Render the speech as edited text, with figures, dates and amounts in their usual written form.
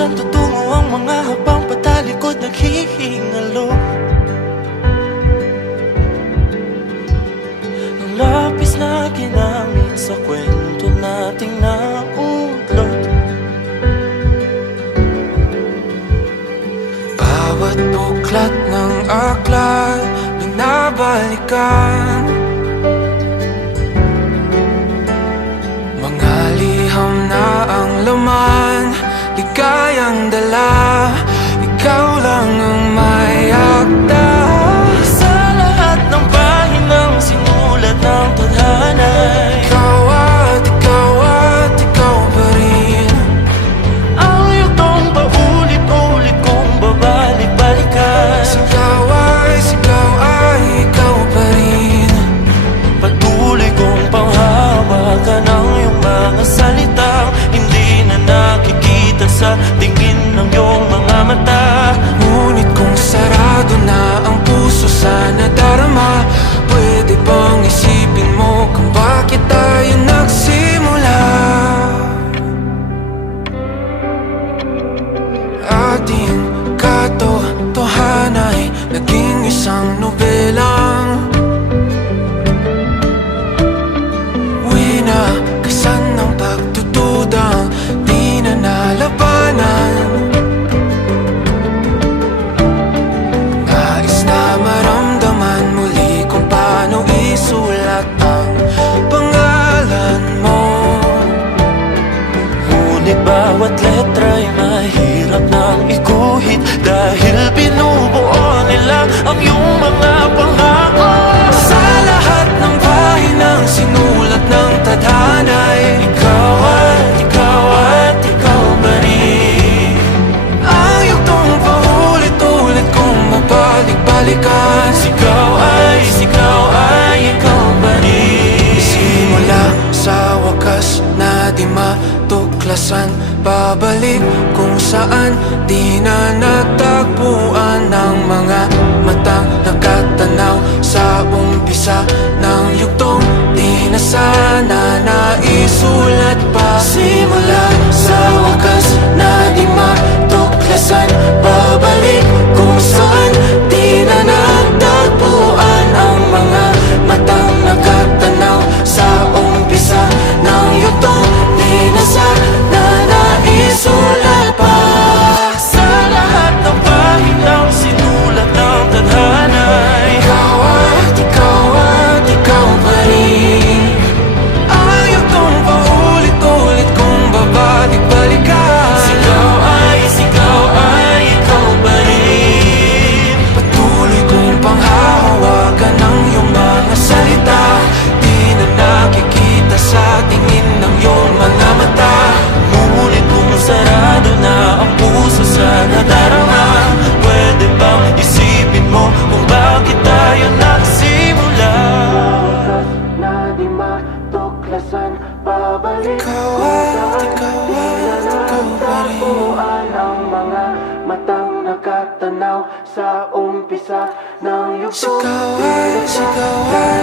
Saan tutungo ang mga habang patalikod naghihingalo? Ang lapis na ginamit sa kwento nating naudlot. Bawat buklat ng aklat binabalikan, mga liham na ang laman, ligayang dala, ikaw lang ang may akda. Sa lahat ng pahinang sinulat ng tadhana, ikaw at ikaw pa rin. Ang yugtong paulit-ulit kong babalik-balikan. Sigaw ay ikaw pa rin. Patuloy kong panghawakan ang iyong mga salitang hindi na nakikita sa tingin ng iyong mga mata. Ngunit kung sarado na ang puso sa nadarama, pwede bang isipin mo kung bakit tayo nagsimula? Ating katotohanan ay naging isang nobelang winakasan ng pagtutudang di na nalabanan. Nais na maramdaman muli kung paano isulat ang pangalan mo. Ngunit bawat letra'y mahirap nang iguhit, dahil binubuo nila ang iyong mga pangako. Sa lahat ng pahinang sinulat ng tadhana'y ikaw pa rin. Ang yugtong paulit-ulit kong mabalik-balikan. Sigaw ay ikaw pa rin. Simula sa wakas na di matuklasan, babalik kung saan di na natagpuan ng mga matang nakatanaw sa umpisa ng yugtong di na sana naisulat pa. Simula sa wakas na di matuklasan, babalik kung saan di na natagpuan ang mga matang nakatanaw sa umpisa ng yugtong di na sana naisulat pa. Sa lahat ng pahinang sinulat ng tadhana, ikaw pa rin. Ang yugtong paulit-ulit kong babalik-balikan. Sigaw ay ikaw pa rin. Patuloy kong panghahawakan ang iyong mga salita, di na nakikita sa tingin ng iyong mga mata. Ngunit kung sarado na ang puso sa nadarama, pwede bang isipin mo kung bakit tayo nagsimula? Na di matuklasan, babalik ikaw pa rin. Ang mga matang nakatanaw sa umpisa ng yugtong. Sigaw ay